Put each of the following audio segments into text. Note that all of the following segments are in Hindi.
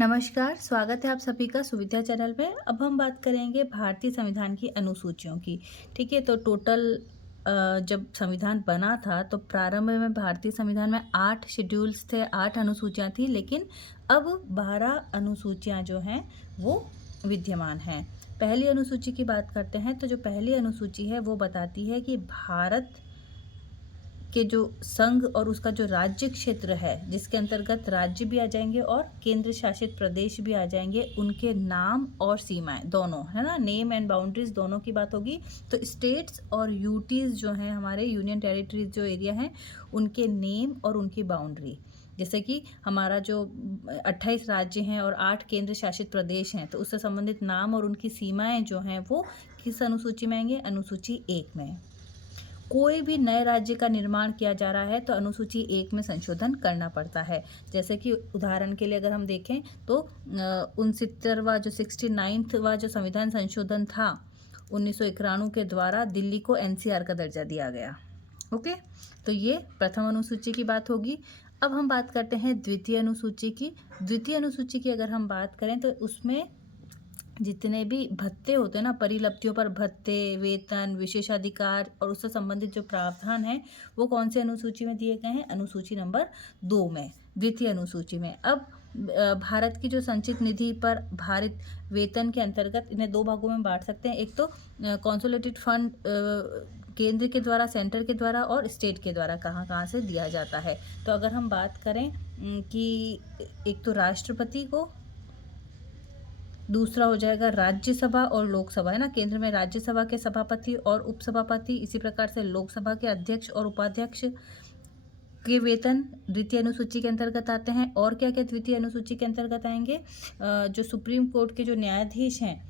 नमस्कार, स्वागत है आप सभी का सुविधा चैनल पे। अब हम बात करेंगे भारतीय संविधान की अनुसूचियों की। ठीक है, तो टोटल जब संविधान बना था तो प्रारंभ में भारतीय संविधान में 8 शेड्यूल्स थे, 8 अनुसूचियाँ थी, लेकिन अब 12 अनुसूचियाँ जो हैं वो विद्यमान हैं। पहली अनुसूची की बात करते हैं तो जो पहली अनुसूची है वो बताती है कि भारत के जो संघ और उसका जो राज्य क्षेत्र है, जिसके अंतर्गत राज्य भी आ जाएँगे और केंद्र शासित प्रदेश भी आ जाएँगे, उनके नाम और सीमाएँ दोनों, है ना? नेम एंड बाउंड्रीज़ दोनों की बात होगी। तो स्टेट्स और यूटीज़ जो हैं, हमारे यूनियन टेरिटरीज़ जो एरिया हैं, उनके नेम और उनकी बाउंड्री। जैसे कि हमारा जो 28 राज्य हैं और 8 केंद्र शासित प्रदेश हैं, तो उससे संबंधित नाम और उनकी सीमाएँ जो हैं, वो किस अनुसूची में आएँगे? अनुसूची 1 में। कोई भी नए राज्य का निर्माण किया जा रहा है तो अनुसूची 1 में संशोधन करना पड़ता है। जैसे कि उदाहरण के लिए अगर हम देखें तो 69वां जो 69वां जो संविधान संशोधन था 1991 के द्वारा दिल्ली को एनसीआर का दर्जा दिया गया। ओके, तो ये प्रथम अनुसूची की बात होगी। अब हम बात करते हैं द्वितीय अनुसूची की। द्वितीय अनुसूची की अगर हम बात करें तो उसमें जितने भी भत्ते होते हैं ना, परिलब्धियों पर भत्ते, वेतन, विशेषाधिकार और उससे संबंधित जो प्रावधान हैं, वो कौन से अनुसूची में दिए गए हैं? अनुसूची नंबर 2 में, द्वितीय अनुसूची में। अब भारत की जो संचित निधि पर भारित वेतन के अंतर्गत इन्हें 2 भागों में बाँट सकते हैं। एक तो कंसोलिडेटेड फंड केंद्र के द्वारा, सेंटर के द्वारा और स्टेट के द्वारा कहाँ-कहाँ से दिया जाता है। तो अगर हम बात करें कि एक तो राष्ट्रपति को, दूसरा हो जाएगा राज्यसभा और लोकसभा, है ना? केंद्र में राज्यसभा के सभापति और उपसभापति, इसी प्रकार से लोकसभा के अध्यक्ष और उपाध्यक्ष के वेतन द्वितीय अनुसूची के अंतर्गत आते हैं। और क्या-क्या द्वितीय अनुसूची के अंतर्गत आएँगे? जो सुप्रीम कोर्ट के जो न्यायाधीश हैं,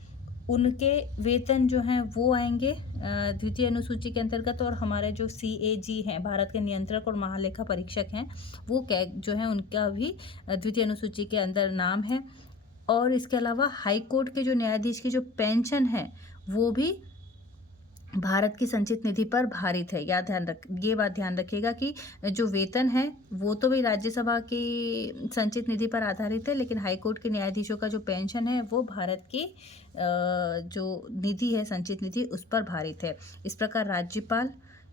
उनके वेतन जो हैं वो आएँगे द्वितीय अनुसूची के अंतर्गत। और हमारे जो सीएजी हैं, भारत के नियंत्रक और महालेखा परीक्षक हैं, वो कैग जो हैं उनका भी द्वितीय अनुसूची के अंदर नाम है। और इसके अलावा हाई कोर्ट के जो न्यायाधीश की जो पेंशन है, वो भी भारत की संचित निधि पर भारित है। ये बात ध्यान रखिएगा कि जो वेतन है, वो तो भई राज्यसभा की संचित निधि पर आधारित है, लेकिन हाई कोर्ट के न्यायाधीशों का जो पेंशन है, वो भारत की जो निधि है, संचित निधि, उस पर भारित है। इस प्रकार राज्यपाल,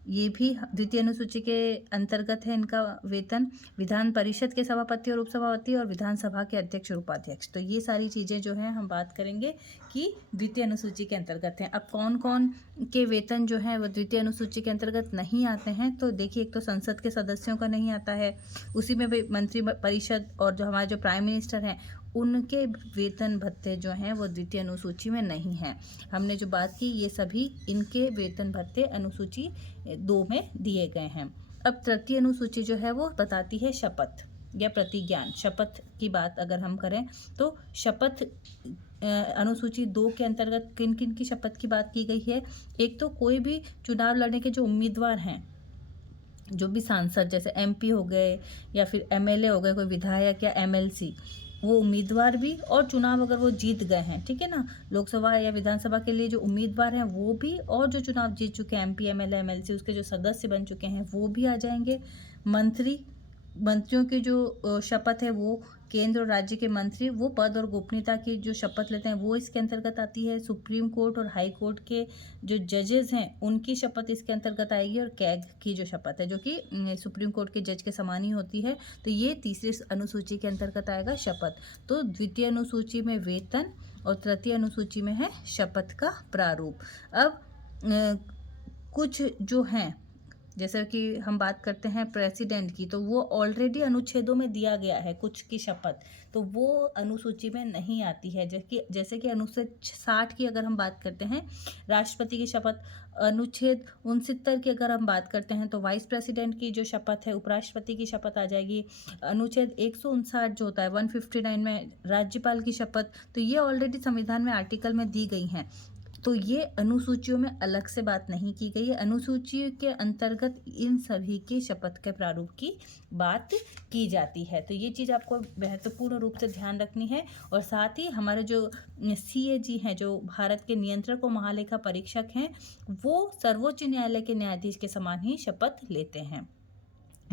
ये भी द्वितीय अनुसूची के अंतर्गत है इनका वेतन। विधान परिषद के सभापति और उपसभापति और विधानसभा के अध्यक्ष और उपाध्यक्ष। तो ये सारी चीज़ें जो हैं हम बात करेंगे कि द्वितीय अनुसूची के अंतर्गत हैं। अब कौन-कौन के वेतन जो हैं वो द्वितीय अनुसूची के अंतर्गत नहीं आते हैं? तो देखिए, एक तो संसद के सदस्यों का नहीं आता है, उसी में भी मंत्री परिषद और जो हमारे जो प्राइम मिनिस्टर हैं, उनके वेतन भत्ते जो हैं वो द्वितीय अनुसूची में नहीं हैं। हमने जो बात की, ये सभी इनके वेतन भत्ते अनुसूची 2 में दिए गए हैं। अब तृतीय अनुसूची जो है वो बताती है शपथ या प्रतिज्ञान। शपथ की बात अगर हम करें तो शपथ अनुसूची 2 के अंतर्गत किन-किन की शपथ की बात की गई है? एक तो कोई भी चुनाव लड़ने के जो उम्मीदवार हैं, जो भी सांसद जैसे एमपी हो गए या फिर एमएलए हो गए, कोई विधायक या एमएलसी, वो उम्मीदवार भी, और चुनाव अगर वो जीत गए हैं, ठीक है ना? लोकसभा या विधानसभा के लिए जो उम्मीदवार हैं वो भी, और जो चुनाव जीत चुके हैं एमपी, एमएलए, एमएलसी, उसके जो सदस्य बन चुके हैं वो भी आ जाएँगे। मंत्रियों की जो शपथ है, वो केंद्र और राज्य के मंत्री वो पद और गोपनीयता की जो शपथ लेते हैं वो इसके अंतर्गत आती है। सुप्रीम कोर्ट और हाई कोर्ट के जो जजेस हैं उनकी शपथ इसके अंतर्गत आएगी। और कैग की जो शपथ है, जो कि सुप्रीम कोर्ट के जज के समान ही होती है, तो ये तीसरी अनुसूची के अंतर्गत आएगा, शपथ। तो द्वितीय अनुसूची में वेतन और तृतीय अनुसूची में है शपथ का प्रारूप। अब कुछ जो हैं, जैसे कि हम बात करते हैं प्रेसिडेंट की, तो वो ऑलरेडी अनुच्छेदों में दिया गया है कुछ की शपथ, तो वो अनुसूची में नहीं आती है। जैसे कि अनुच्छेद 60 की अगर हम बात करते हैं, राष्ट्रपति की शपथ। अनुच्छेद 69 की अगर हम बात करते हैं तो वाइस प्रेसिडेंट की जो शपथ है, उपराष्ट्रपति की शपथ आ जाएगी। अनुच्छेद 159 जो होता है 159 में राज्यपाल की शपथ, तो ये ऑलरेडी संविधान में आर्टिकल में दी गई हैं। तो ये अनुसूचियों में अलग से बात नहीं की गई है। अनुसूची के अंतर्गत इन सभी के शपथ के प्रारूप की बात की जाती है। तो ये चीज़ आपको महत्वपूर्ण रूप से ध्यान रखनी है। और साथ ही हमारे जो सीएजी हैं, जो भारत के नियंत्रक और महालेखा परीक्षक हैं, वो सर्वोच्च न्यायालय के न्यायाधीश के समान ही शपथ लेते हैं।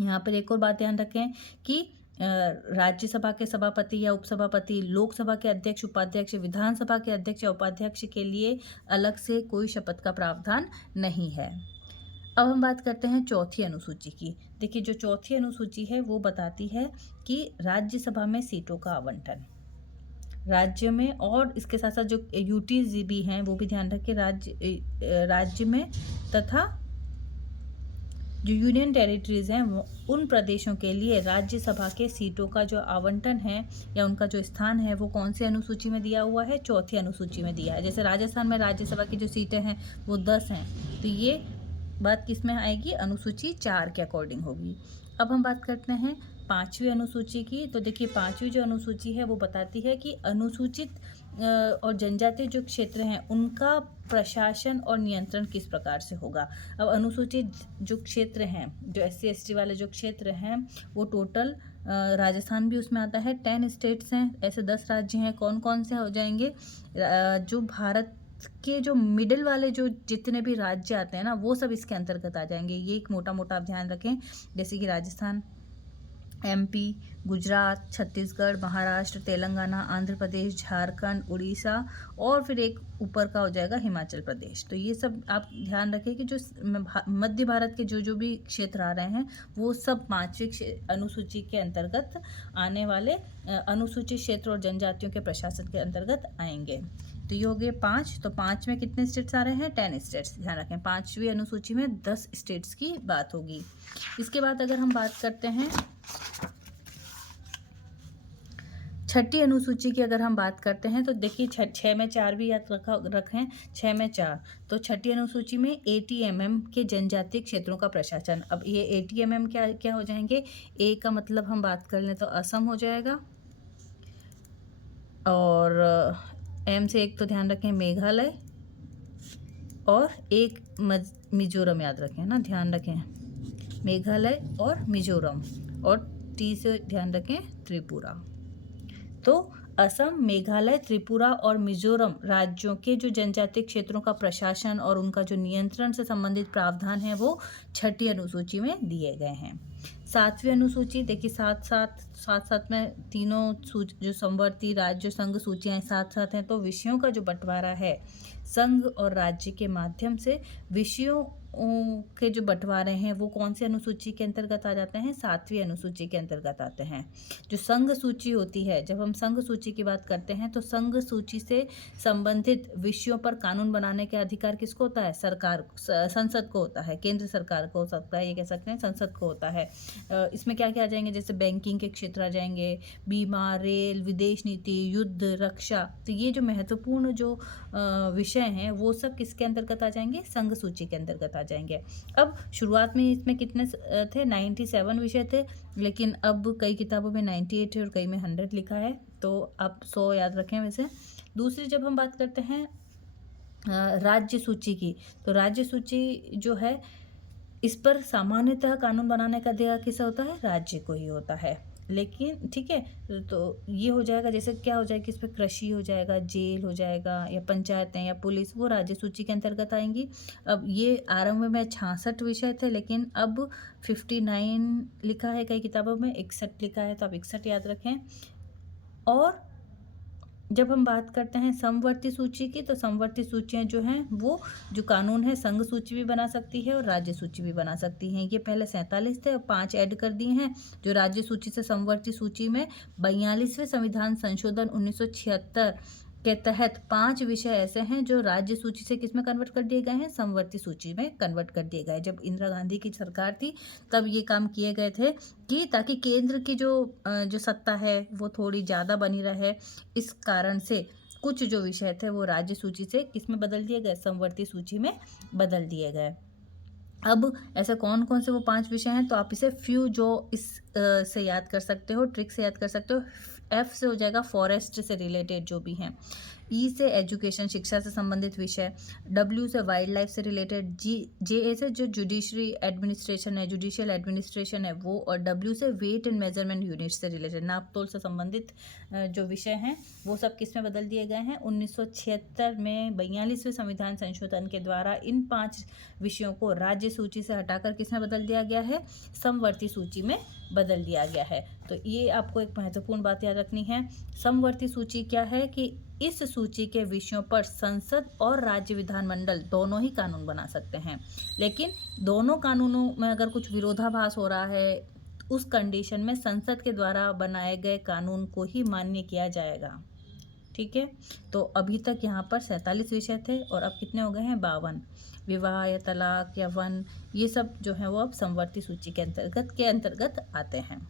यहाँ पर एक और बात ध्यान रखें कि राज्यसभा के सभापति या उपसभापति, लोकसभा के अध्यक्ष, उपाध्यक्ष, विधानसभा के अध्यक्ष या उपाध्यक्ष के लिए अलग से कोई शपथ का प्रावधान नहीं है। अब हम बात करते हैं चौथी अनुसूची की। देखिए, जो चौथी अनुसूची है वो बताती है कि राज्यसभा में सीटों का आवंटन राज्य में, और इसके साथ साथ जो यूटीज भी हैं वो भी ध्यान रखें, राज्य में तथा जो यूनियन टेरिटरीज हैं उन प्रदेशों के लिए राज्यसभा के सीटों का जो आवंटन है या उनका जो स्थान है वो कौन सी अनुसूची में दिया हुआ है? चौथी अनुसूची में दिया है। जैसे राजस्थान में राज्यसभा की जो सीटें हैं वो 10 हैं, तो ये बात किस में आएगी? अनुसूची 4 के अकॉर्डिंग होगी। अब हम बात करते हैं 5वीं अनुसूची की। तो देखिए, 5वीं जो अनुसूची है वो बताती है कि अनुसूचित और जनजातीय जो क्षेत्र हैं उनका प्रशासन और नियंत्रण किस प्रकार से होगा। अब अनुसूचित जो क्षेत्र हैं, जो SC ST वाले जो क्षेत्र हैं, वो टोटल राजस्थान भी उसमें आता है। 10 स्टेट्स हैं, ऐसे 10 राज्य हैं। कौन कौन से हो जाएंगे? जो भारत के जो मिडिल वाले जो जितने भी राज्य आते हैं ना, वो सब इसके अंतर्गत आ जाएंगे। ये एक मोटा मोटा आप ध्यान रखें, जैसे कि राजस्थान, MP, गुजरात, छत्तीसगढ़, महाराष्ट्र, तेलंगाना, आंध्र प्रदेश, झारखंड, उड़ीसा, और फिर एक ऊपर का हो जाएगा हिमाचल प्रदेश। तो ये सब आप ध्यान रखें कि जो मध्य भारत के जो भी क्षेत्र आ रहे हैं वो सब 5वीं अनुसूची के अंतर्गत आने वाले अनुसूचित क्षेत्र और जनजातियों के प्रशासन के अंतर्गत आएंगे। तो ये हो गए 5। तो 5 में कितने स्टेट्स आ रहे हैं? 10 स्टेट्स। ध्यान रखें, 5वीं अनुसूची में 10 स्टेट्स की बात होगी। इसके बाद अगर हम बात करते हैं 6ठी अनुसूची की, अगर हम बात करते हैं तो देखिए 6 में 4 भी याद रखें, 6 में 4। तो 6ठी अनुसूची में 80 mm के जनजातीय क्षेत्रों का प्रशासन। अब ये 80 mm क्या हो जाएंगे? A का मतलब हम बात कर लें तो असम हो जाएगा, और M से एक तो ध्यान रखें मेघालय, और एक मिजोरम याद रखें ना, ध्यान रखें मेघालय और मिजोरम, और T से ध्यान रखें त्रिपुरा। तो असम, मेघालय, त्रिपुरा और मिजोरम राज्यों के जो जनजातीय क्षेत्रों का प्रशासन और उनका जो नियंत्रण से संबंधित प्रावधान है वो 6ठी अनुसूची में दिए गए हैं। 7वीं अनुसूची देखिए, साथ में तीनों जो समवर्ती राज्य संघ सूचियाँ साथ हैं, तो विषयों का जो बंटवारा है संघ और राज्य के माध्यम से विषयों के जो बंटवारे हैं वो कौन सी अनुसूची के अंतर्गत आ जाते हैं? 7वीं अनुसूची के अंतर्गत आते हैं। जो संघ सूची होती है, जब हम संघ सूची की बात करते हैं तो संघ सूची से संबंधित विषयों पर कानून बनाने के अधिकार किसको होता है? सरकार, संसद को होता है, केंद्र सरकार को हो सकता है, ये कह सकते हैं संसद को होता है। इसमें क्या क्या आ जाएंगे? जैसे बैंकिंग के क्षेत्र आ जाएंगे, बीमा, रेल, विदेश नीति, युद्ध, रक्षा। तो ये जो महत्वपूर्ण जो विषय हैं वो सब किसके अंतर्गत आ जाएंगे? संघ सूची के अंतर्गत आ जाएंगे। अब शुरुआत में इसमें कितने थे? 97 विषय थे, लेकिन अब कई किताबों में 98 है और कई में 100 लिखा है, तो आप 100 याद रखें। वैसे दूसरी जब हम बात करते हैं राज्य सूची की, तो राज्य सूची जो है इस पर सामान्यतः कानून बनाने का अधिकार किसे होता है? राज्य को ही होता है। लेकिन ठीक है, तो ये हो जाएगा, जैसे क्या हो जाएगा, इस पर कृषि हो जाएगा, जेल हो जाएगा, या पंचायतें या पुलिस, वो राज्य सूची के अंतर्गत आएंगी। अब ये आरंभ में 66 विषय थे, लेकिन अब 59 लिखा है कई किताबों में, 61 लिखा है, तो आप 61 याद रखें। और जब हम बात करते हैं समवर्ती सूची की, तो समवर्ती सूचियां जो हैं वो जो कानून है, संघ सूची भी बना सकती है और राज्य सूची भी बना सकती हैं। ये पहले 47 थे और 5 ऐड कर दिए हैं, जो राज्य सूची से समवर्ती सूची में 42वें संविधान संशोधन 1976 के तहत 5 विषय ऐसे हैं जो राज्य सूची से किस में कन्वर्ट कर दिए गए हैं? समवर्ती सूची में कन्वर्ट कर दिए गए। जब इंदिरा गांधी की सरकार थी तब ये काम किए गए थे कि ताकि केंद्र की जो सत्ता है वो थोड़ी ज़्यादा बनी रहे। इस कारण से कुछ जो विषय थे वो राज्य सूची से किस में बदल दिए गए? समवर्ती सूची में बदल दिए गए। अब ऐसे कौन कौन से वो 5 विषय हैं, तो आप इसे फ्यू जो इस से याद कर सकते हो, ट्रिक से याद कर सकते हो। F से हो जाएगा फॉरेस्ट से रिलेटेड जो भी हैं। ई से एजुकेशन, शिक्षा से संबंधित विषय, डब्ल्यू से वाइल्ड लाइफ से रिलेटेड, जे से जो जुडिशरी एडमिनिस्ट्रेशन है, जुडिशियल एडमिनिस्ट्रेशन है वो, और डब्ल्यू से वेट एंड मेजरमेंट यूनिट से रिलेटेड, नाप तोल से संबंधित जो विषय हैं वो सब किस में बदल दिए गए हैं। 1976 में 42वें संविधान संशोधन के द्वारा इन 5 विषयों को राज्य सूची से हटाकर किस में बदल दिया गया है, समवर्ती सूची में बदल दिया गया है। तो ये आपको एक महत्वपूर्ण बात याद रखनी है। समवर्ती सूची क्या है कि इस सूची के विषयों पर संसद और राज्य विधानमंडल दोनों ही कानून बना सकते हैं, लेकिन दोनों कानूनों में अगर कुछ विरोधाभास हो रहा है उस कंडीशन में संसद के द्वारा बनाए गए कानून को ही मान्य किया जाएगा। ठीक है, तो अभी तक यहाँ पर 47 विषय थे और अब कितने हो गए हैं, 52। विवाह या तलाक या वन, ये सब जो है वो अब समवर्ती सूची के अंतर्गत आते हैं।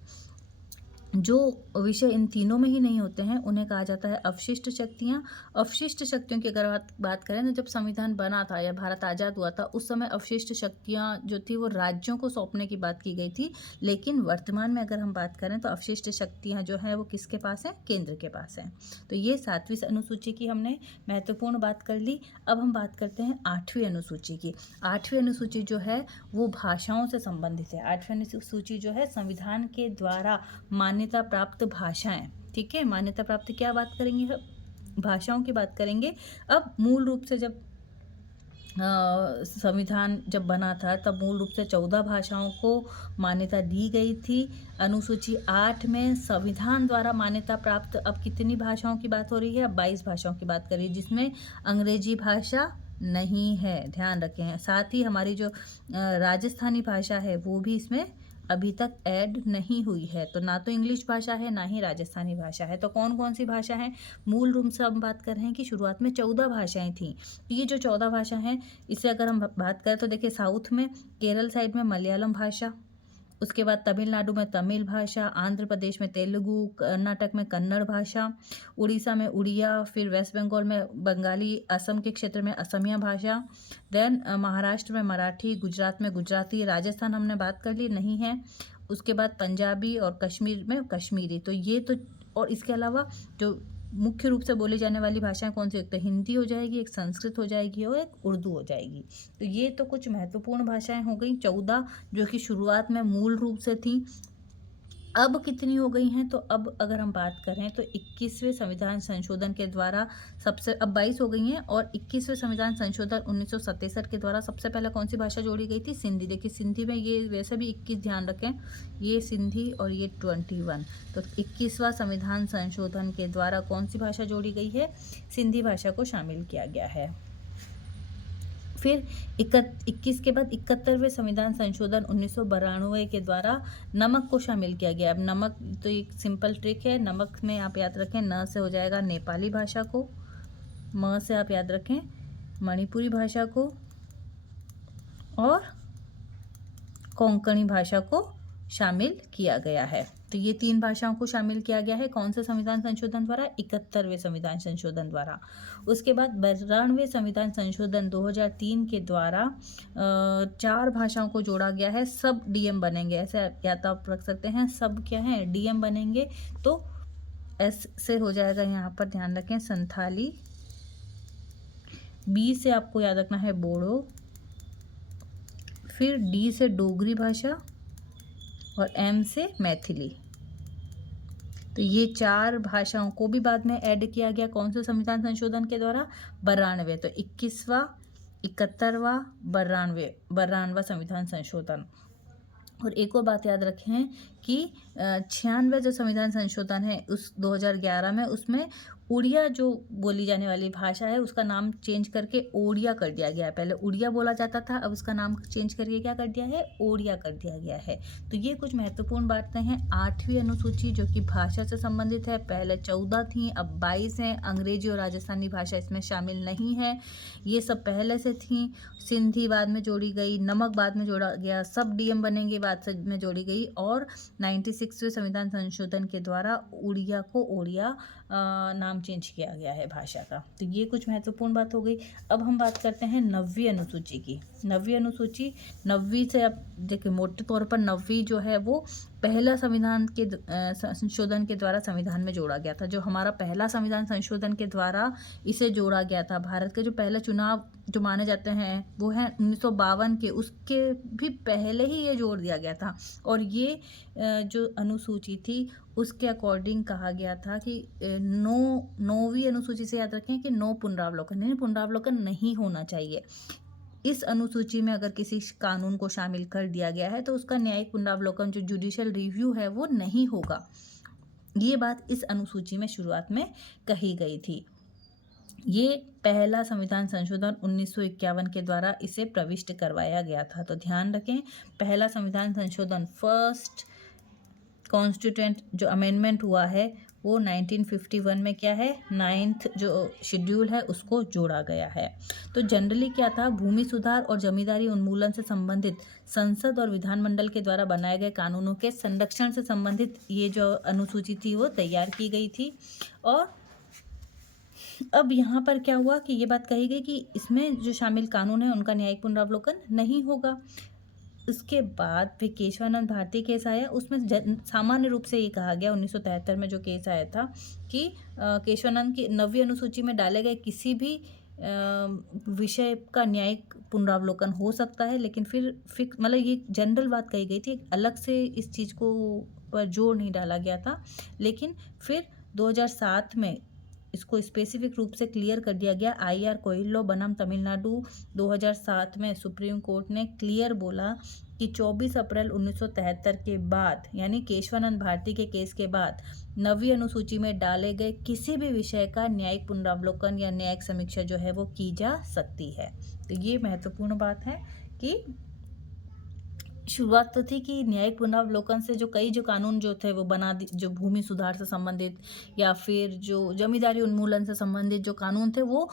जो विषय इन तीनों में ही नहीं होते हैं उन्हें कहा जाता है अवशिष्ट शक्तियाँ। अवशिष्ट शक्तियों की अगर बात करें तो जब संविधान बना था या भारत आज़ाद हुआ था उस समय अवशिष्ट शक्तियाँ जो थी वो राज्यों को सौंपने की बात की गई थी, लेकिन वर्तमान में अगर हम बात करें तो अवशिष्ट शक्तियाँ जो है वो किसके पास हैं, केंद्र के पास हैं। तो ये 7वीं अनुसूची की हमने महत्वपूर्ण बात कर ली। अब हम बात करते हैं 8वीं अनुसूची की। 8वीं अनुसूची जो है वो भाषाओं से संबंधित है। 8वीं अनुसूची जो है संविधान के द्वारा मान्यता प्राप्त भाषाएं। ठीक है, मान्यता प्राप्त क्या बात करेंगे, भाषाओं की बात करेंगे। अब मूल रूप से जब संविधान जब बना था तब मूल रूप से 14 भाषाओं को मान्यता दी गई थी। अनुसूची 8 में संविधान द्वारा मान्यता प्राप्त अब कितनी भाषाओं की बात हो रही है, अब 22 भाषाओं की बात कर रही है, जिसमें अंग्रेजी भाषा नहीं है, ध्यान रखें। साथ ही हमारी जो राजस्थानी भाषा है वो भी इसमें अभी तक ऐड नहीं हुई है। तो ना तो इंग्लिश भाषा है ना ही राजस्थानी भाषा है। तो कौन कौन सी भाषा है, मूल रूप से हम बात कर रहे हैं कि शुरुआत में 14 भाषाएं थीं। ये जो 14 भाषा हैं इससे अगर हम बात करें तो देखिए साउथ में केरल साइड में मलयालम भाषा, उसके बाद तमिलनाडु में तमिल भाषा, आंध्र प्रदेश में तेलुगु, कर्नाटक में कन्नड़ भाषा, उड़ीसा में उड़िया, फिर वेस्ट बंगाल में बंगाली, असम के क्षेत्र में असमिया भाषा, देन महाराष्ट्र में मराठी, गुजरात में गुजराती, राजस्थान हमने बात कर ली नहीं है, उसके बाद पंजाबी और कश्मीर में कश्मीरी। तो ये तो, और इसके अलावा जो मुख्य रूप से बोली जाने वाली भाषाएं कौन सी, एक तो हिंदी हो जाएगी, एक संस्कृत हो जाएगी और एक उर्दू हो जाएगी। तो ये तो कुछ महत्वपूर्ण भाषाएं हो गई 14 जो कि शुरुआत में मूल रूप से थी। अब कितनी हो गई हैं, तो अब अगर हम बात करें तो 21वें संविधान संशोधन के द्वारा सबसे, अब 22 हो गई हैं, और 21वें संविधान संशोधन 1967 के द्वारा सबसे पहले कौन सी भाषा जोड़ी गई थी, सिंधी। देखिए सिंधी में ये वैसे भी 21 ध्यान रखें, ये सिंधी और ये 21। तो 21वां संविधान संशोधन के द्वारा कौन सी भाषा जोड़ी गई है, सिंधी भाषा को शामिल किया गया है। फिर 21 के बाद 71वें संविधान संशोधन 1992 के द्वारा नमक को शामिल किया गया। अब नमक तो एक सिंपल ट्रिक है, नमक में आप याद रखें न से हो जाएगा नेपाली भाषा को, म से आप याद रखें मणिपुरी भाषा को और कोंकणी भाषा को शामिल किया गया है। तो ये 3 भाषाओं को शामिल किया गया है कौन से संविधान संशोधन द्वारा, 71वें संविधान संशोधन द्वारा। उसके बाद 92वें संविधान संशोधन 2003 के द्वारा 4 भाषाओं को जोड़ा गया है। सब डीएम बनेंगे, ऐसे या तो आप रख सकते हैं, सब क्या है डीएम बनेंगे। तो एस से हो जाएगा यहाँ पर ध्यान रखें संथाली, बी से आपको याद रखना है बोडो, फिर डी से डोगरी भाषा और एम से मैथिली। तो ये 4 भाषाओं को भी बाद में ऐड किया गया कौन से संविधान संशोधन के द्वारा, 92। तो 21वां, 71वां, 92वां संविधान संशोधन। और एक और बात याद रखें कि 96 जो संविधान संशोधन है उस 2011 में, उसमें उड़िया जो बोली जाने वाली भाषा है उसका नाम चेंज करके ओडिया कर दिया गया है। पहले उड़िया बोला जाता था, अब उसका नाम चेंज करके क्या कर दिया है, ओडिया कर दिया गया है। तो ये कुछ महत्वपूर्ण बातें हैं 8वीं अनुसूची जो कि भाषा से संबंधित है। पहले 14 थी, अब 22 हैं। अंग्रेजी और राजस्थानी भाषा इसमें शामिल नहीं है, ये सब पहले से थी। सिंधी बाद में जोड़ी गई, नमक बाद में जोड़ा गया, सब डीएम बनेंगे बाद में जोड़ी गई, और 96वें संविधान संशोधन के द्वारा उड़िया को ओडिया नाम चेंज किया गया है भाषा का। तो ये कुछ महत्वपूर्ण बात हो गई। अब हम बात करते हैं 9वीं अनुसूची की। 9वीं अनुसूची, 9वीं से अब देखिए मोटे तौर पर 9वीं जो है वो पहला संविधान के संशोधन के द्वारा संविधान में जोड़ा गया था। जो हमारा पहला संविधान संशोधन के द्वारा इसे जोड़ा गया था। भारत के जो पहला चुनाव जो माने जाते हैं वो है 1952 के, उसके भी पहले ही ये जोड़ दिया गया था। और ये जो अनुसूची थी उसके अकॉर्डिंग कहा गया था कि नौवीं अनुसूची से याद रखें कि नो पुनरावलोकन, यानी पुनरावलोकन नहीं होना चाहिए। इस अनुसूची में अगर किसी कानून को शामिल कर दिया गया है तो उसका न्यायिक पुनरावलोकन जो जुडिशियल रिव्यू है वो नहीं होगा। ये बात इस अनुसूची में शुरुआत में कही गई थी। ये पहला संविधान संशोधन 1951 के द्वारा इसे प्रविष्ट करवाया गया था। तो ध्यान रखें, पहला संविधान संशोधन, फर्स्ट कॉन्स्टिट्यूएंट जो अमेंडमेंट हुआ है वो 1951 में क्या है, 9th जो शेड्यूल है उसको जोड़ा गया है। तो जनरली क्या था, भूमि सुधार और जमींदारी उन्मूलन से संबंधित संसद और विधानमंडल के द्वारा बनाए गए कानूनों के संरक्षण से संबंधित ये जो अनुसूची थी वो तैयार की गई थी। और अब यहाँ पर क्या हुआ कि ये बात कही गई कि इसमें जो शामिल कानून है उनका न्यायिक पुनरावलोकन नहीं होगा। उसके बाद फिर केशवानंद भारती केस आया, उसमें सामान्य रूप से ये कहा गया 1973 में जो केस आया था कि केशवानंद की 9वीं अनुसूची में डाले गए किसी भी विषय का न्यायिक पुनरावलोकन हो सकता है, लेकिन फिर मतलब ये जनरल बात कही गई थी, अलग से इस चीज़ को पर जोर नहीं डाला गया था। लेकिन फिर 2007 में इसको स्पेसिफिक रूप से क्लियर कर दिया गया। IR कोइल्लो बनाम तमिलनाडु 2007 में सुप्रीम कोर्ट ने क्लियर बोला कि 24 अप्रैल 1973 के बाद, यानी केशवानंद भारती के केस के बाद 9वीं अनुसूची में डाले गए किसी भी विषय का न्यायिक पुनरावलोकन या न्यायिक समीक्षा जो है वो की जा सकती है। तो ये महत्वपूर्ण बात है कि शुरुआत तो थी कि न्यायिक पुनरावलोकन से जो कानून जो थे वो जो भूमि सुधार से संबंधित या फिर जो जमींदारी उन्मूलन से संबंधित जो कानून थे वो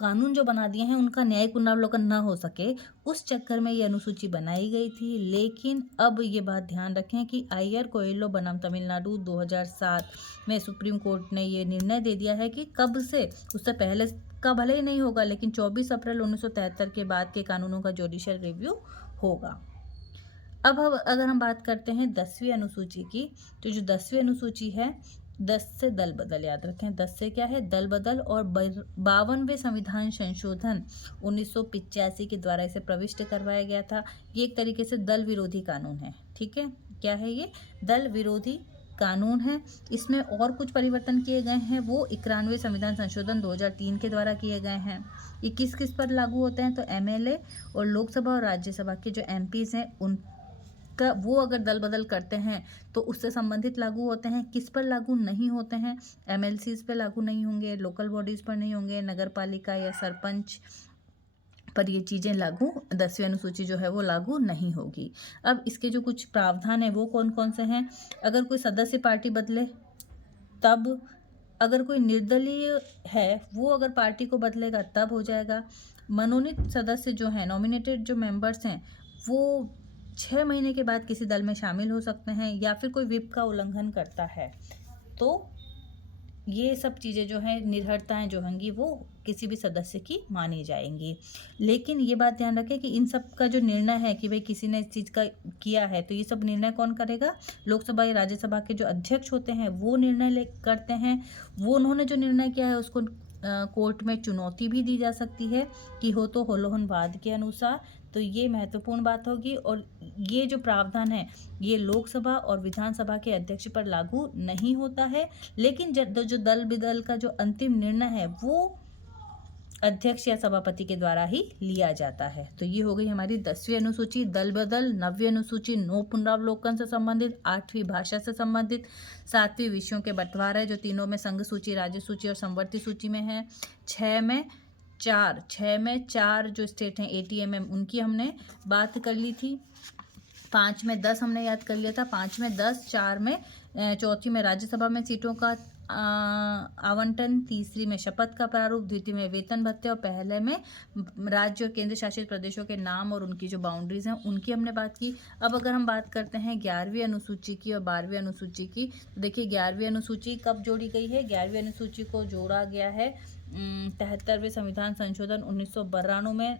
कानून जो बना दिए हैं उनका न्यायिक पुनरावलोकन ना हो सके, उस चक्कर में ये अनुसूची बनाई गई थी। लेकिन अब ये बात ध्यान रखें कि IR कोइल्लो बनाम तमिलनाडु 2007 में सुप्रीम कोर्ट ने ये निर्णय दे दिया है कि कब से, उससे पहले का भले ही नहीं होगा, लेकिन 24 अप्रैल 1973 के बाद के कानूनों का जुडिशियल रिव्यू होगा। अब अगर हम बात करते हैं 10वीं अनुसूची की, तो जो 10वीं अनुसूची है, 10 से दल बदल, याद रखें 10 से क्या है, दल बदल, और 52वें संविधान संशोधन 1985 के द्वारा इसे प्रविष्ट करवाया गया था। ये एक तरीके से दल विरोधी कानून है, ठीक है। क्या है ये, दल विरोधी कानून है। इसमें और कुछ परिवर्तन किए गए हैं, वो 91वें संविधान संशोधन 2003 के द्वारा किए गए हैं। ये किस किस पर लागू होते हैं, तो MLA और लोकसभा और राज्यसभा के जो MPs हैं उनका, वो अगर दल बदल करते हैं तो उससे संबंधित लागू होते हैं। किस पर लागू नहीं होते हैं, MLCs पे लागू नहीं होंगे, लोकल बॉडीज़ पर नहीं होंगे, नगर पालिका या सरपंच पर ये चीज़ें लागू, 10वीं अनुसूची जो है वो लागू नहीं होगी। अब इसके जो कुछ प्रावधान है वो कौन कौन से हैं, अगर कोई सदस्य पार्टी बदले तब, अगर कोई निर्दलीय है वो अगर पार्टी को बदलेगा तब हो जाएगा। मनोनीत सदस्य जो हैं, नॉमिनेटेड जो मेंबर्स हैं, वो 6 महीने के बाद किसी दल में शामिल हो सकते हैं, या फिर कोई व्हिप का उल्लंघन करता है तो ये सब चीज़ें जो हैं, निर्भरताएं जो होंगी वो किसी भी सदस्य की मानी जाएंगी। लेकिन ये बात ध्यान रखें कि इन सब का जो निर्णय है कि भाई किसी ने इस चीज़ का किया है, तो ये सब निर्णय कौन करेगा, लोकसभा या राज्यसभा के जो अध्यक्ष होते हैं वो निर्णय करते हैं। वो उन्होंने जो निर्णय किया है उसको कोर्ट में चुनौती भी दी जा सकती है कि हो तो होलोहनवाद के अनुसार। तो ये महत्वपूर्ण बात होगी। और ये जो प्रावधान है ये लोकसभा और विधानसभा के अध्यक्ष पर लागू नहीं होता है, लेकिन जो दल बदल का जो अंतिम निर्णय है वो अध्यक्ष या सभापति के द्वारा ही लिया जाता है। तो ये हो गई हमारी 10वीं अनुसूची, दल बदल। 9वीं अनुसूची नो पुनरावलोकन से संबंधित, 8वीं भाषा से संबंधित, 7वीं विषयों के बंटवारे जो तीनों में संघ सूची, राज्य सूची और संवर्ती सूची में है। 6 में 4 जो स्टेट हैं ATMM उनकी हमने बात कर ली थी। 5 में 10 हमने याद कर लिया था, 5 में 10, 4 में, चौथी में राज्यसभा में सीटों का आवंटन, तीसरी में शपथ का प्रारूप, द्वितीय में वेतन भत्ते, और पहले में राज्य और केंद्र शासित प्रदेशों के नाम और उनकी जो बाउंड्रीज हैं उनकी हमने बात की। अब अगर हम बात करते हैं 11वीं अनुसूची की और 12वीं अनुसूची की, तो देखिए 11वीं अनुसूची कब जोड़ी गई है, 11वीं अनुसूची को जोड़ा गया है 73वें संविधान संशोधन 1992 में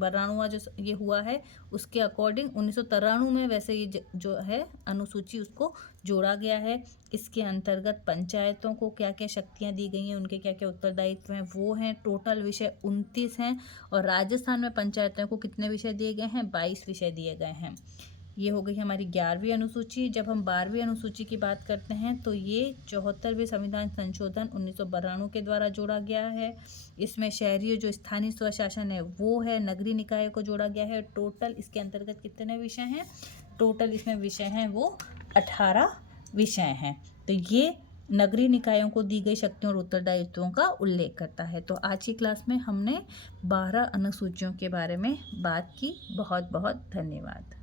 92वां जो ये हुआ है, उसके अकॉर्डिंग 1993 में वैसे ये जो है अनुसूची उसको जोड़ा गया है। इसके अंतर्गत पंचायतों को क्या क्या शक्तियाँ दी गई हैं, उनके क्या क्या उत्तरदायित्व हैं, वो हैं। टोटल विषय 29 हैं और राजस्थान में पंचायतों को कितने विषय दिए गए हैं? 22 विषय दिए गए हैं। ये हो गई हमारी 11वीं अनुसूची। जब हम 12वीं अनुसूची की बात करते हैं तो ये 74वें संविधान संशोधन 1992 के द्वारा जोड़ा गया है। इसमें शहरी जो स्थानीय स्वशासन है वो है, नगरीय निकाय को जोड़ा गया है। टोटल इसके अंतर्गत कितने विषय हैं? टोटल इसमें विषय हैं वो 18 विषय हैं। तो ये नगरीय निकायों को दी गई शक्तियों और उत्तरदायित्वों का उल्लेख करता है। तो आज की क्लास में हमने 12 अनुसूचियों के बारे में बात की। बहुत बहुत धन्यवाद।